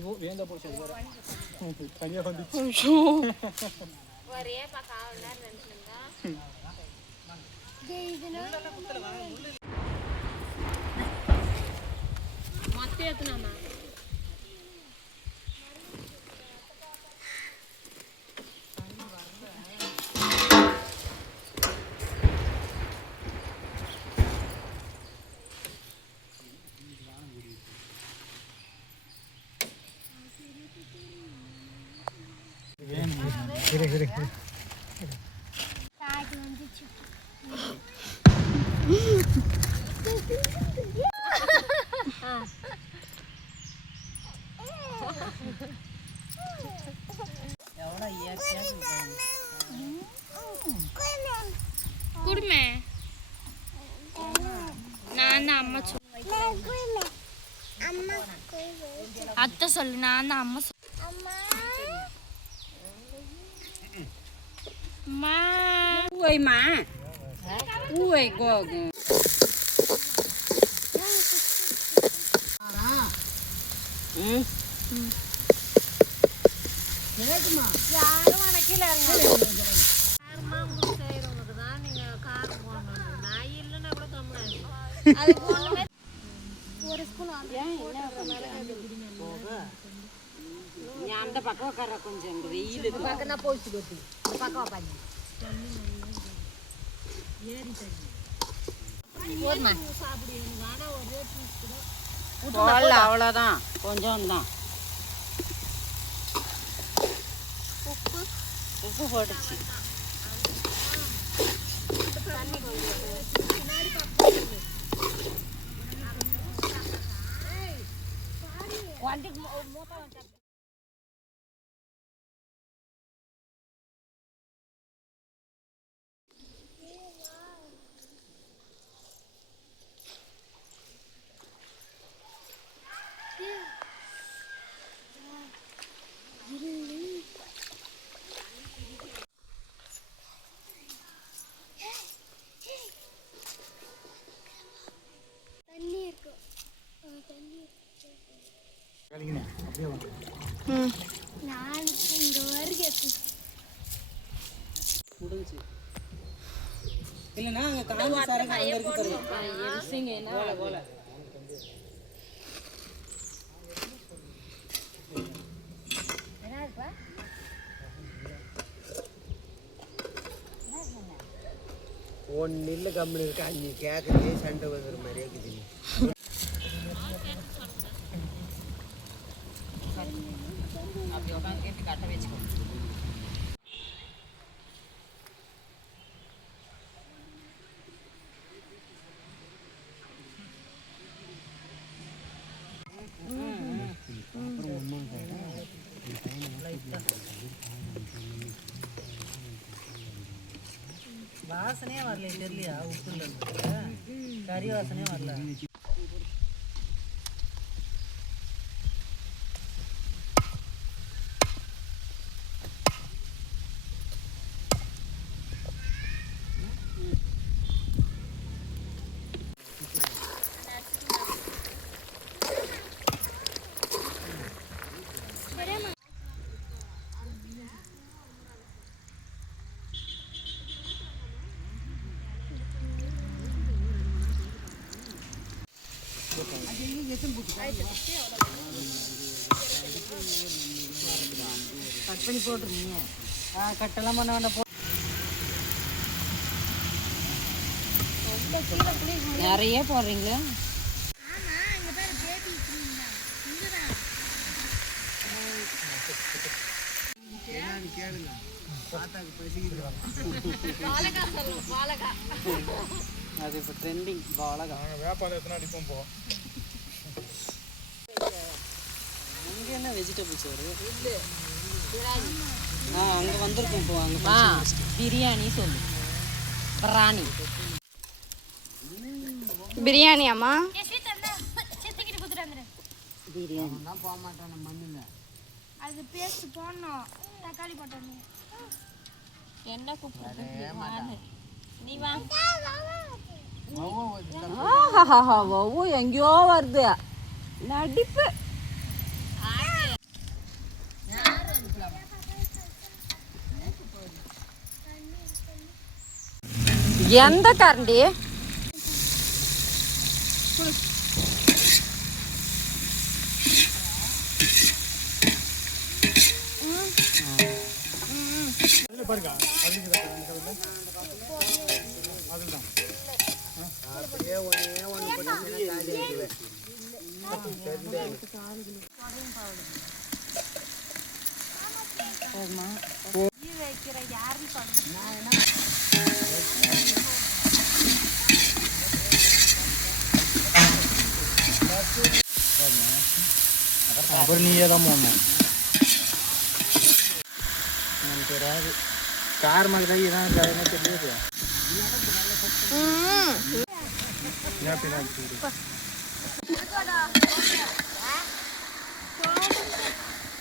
ஐயோ வேந்தா போச்சு அது வேற தனியாக வந்து ஒரே பக்கம் ஆகலாம் நினைச்சுங்க மொத்தம் குடுமே. நான் தான் அம்மா சொல்லு அத்தை சொல்லு நான் தான் அம்மா சொல்லு அம்மா Ui mà Ui cô யாரும் வணக்கில காரமா உங்களுக்கு செய்யறவங்களுக்கு தான் நீங்க காரம் போடணும் நான் இல்லைன்னா கூட கம்மியாக அதுக்கு ஒண்ணுமே ஒரு ஸ்பூன் ഞാൻ அந்த பக்கம் உட்கார கொஞ்சம் வெயில் பக்கம் போச்சு போதுமா? போடல அவ்வளோதான் கொஞ்சம் தான் உப்பு? உப்பு போட்டுச்சு. அப்படியே ஒன்னு இல்ல கம்மி இருக்கு? அஞ்சு கேக்குது சண்டை வந்துடுற மாதிரி இருக்குது நீ. அப்படி உட்காந்து கேட்டு கட்ட வச்சுக்கோ. வாசனையே வரல தெரியலையா? உப்புல கறி வாசனையே வரல. கட் பண்ணி போட்டுருங்க. ஆ கட்டெல்லாம் பண்ண வேண்டாம் போ நிறைய போடுறீங்களா? அது இப்போ ட்ரெண்டிங் பாலகா வியாபாரம் எத்தனை அடிப்போம் போ. அங்கே என்ன வெஜிடபிள்ஸ் வரும் ஆ அங்கே வந்திருக்கும் இப்போ அங்கே பிரியாணி சொல்லு. பிராணி. பிரியாணியாம்மா? பிரியாணி. தான் போக மாட்டான் மண்ணில் அது பேஸ்ட் போடணும். தக்காளி போட்டணும் என்ன கூப்பிட்டு நீ வா. எங்கேயோ வருது. நடிப்பு. எந்த கரண்டி? ஒன்று பண்ணி காலி ஆகிடுவேன் அப்புறம் நீயே தான் போடணும் எனக்கு தெரியாது கார் மாதிரி கை தான் என்ன தெரியாது.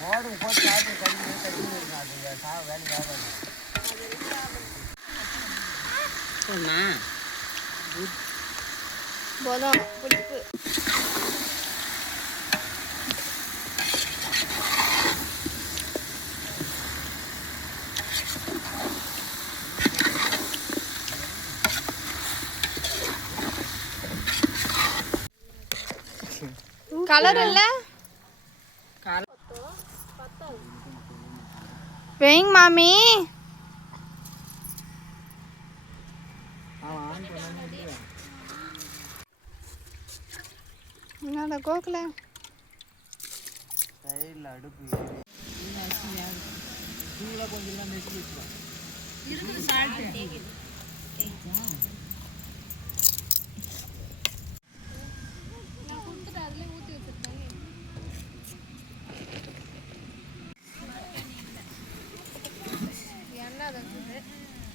போடும் போட்டு காட்டு கட்டி கட்டி இருக்காது அது வேலைக்கு ஆகாது. போதும் புளிப்பு கலர் இல்ல? வைங்க மாமி. என்னடா கோக்கல. சைடில் அடுப்பு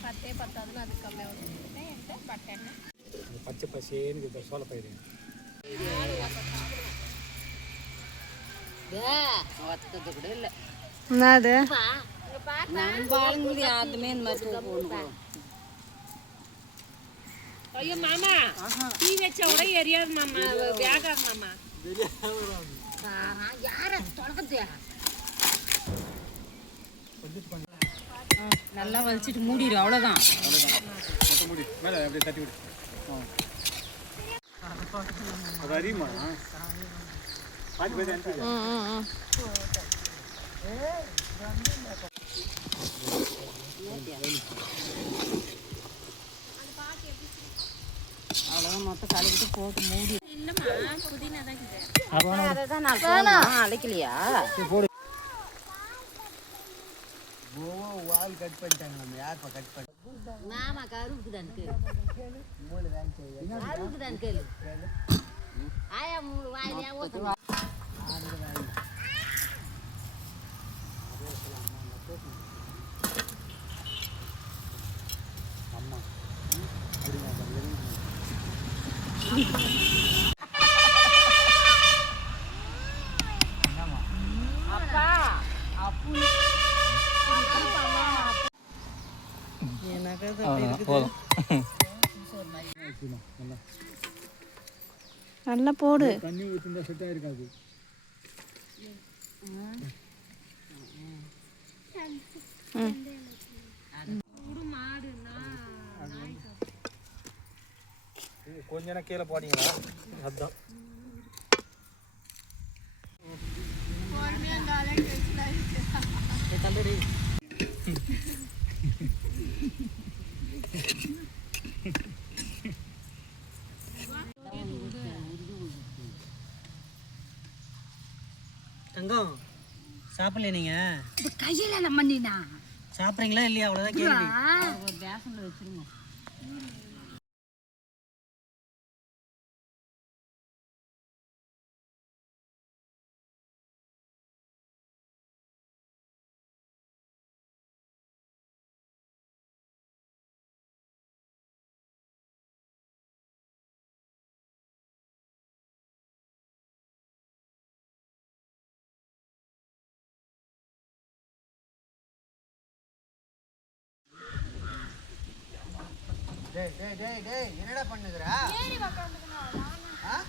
பத்தே பத்தாதுன்னு அது கம்மியாக பட்டெண்ணெய் அந்த பச்சை பசேன்னு இருக்குது ஒத்தது கூட இல்லை. என்னது? நம்ம ஆளுங்களுக்கு யாருமே இந்த மாதிரி போடணும்? ஐயோ மாமா. டீ வச்ச கூட எரியாது மாமா. வேகாது மாமா. யார நல்லா வலிச்சிட்டு மூடிடு அவ்வளோதான் அவ்வளோதான் மொத்தம் கழுவிட்டு போட்டு மூடி அழைக்கலையா ஓ வால் கட் பண்ணிட்டாங்க நம்ம கட் பண்ண மாமா கருவுக்குதான் கேளு கேளு ஆயா மூணு வாயிலையா நல்லா போடு. தண்ணி ஊற்றிருந்தா செட் ஆயிருக்காது. கொஞ்ச நேரம் கீழே போனீங்களா அதான் சாப்பிடல நீங்க? கையில நம்ம நீனா சாப்பிட்றீங்களா இல்லையா? அவ்வளோதான் கேள்வி. பேசன்ல வச்சிருங்க டேய் டேய் டேய் டேய் என்னடா பண்ணுகிறா? ஏறி உக்காந்துக்கணும்.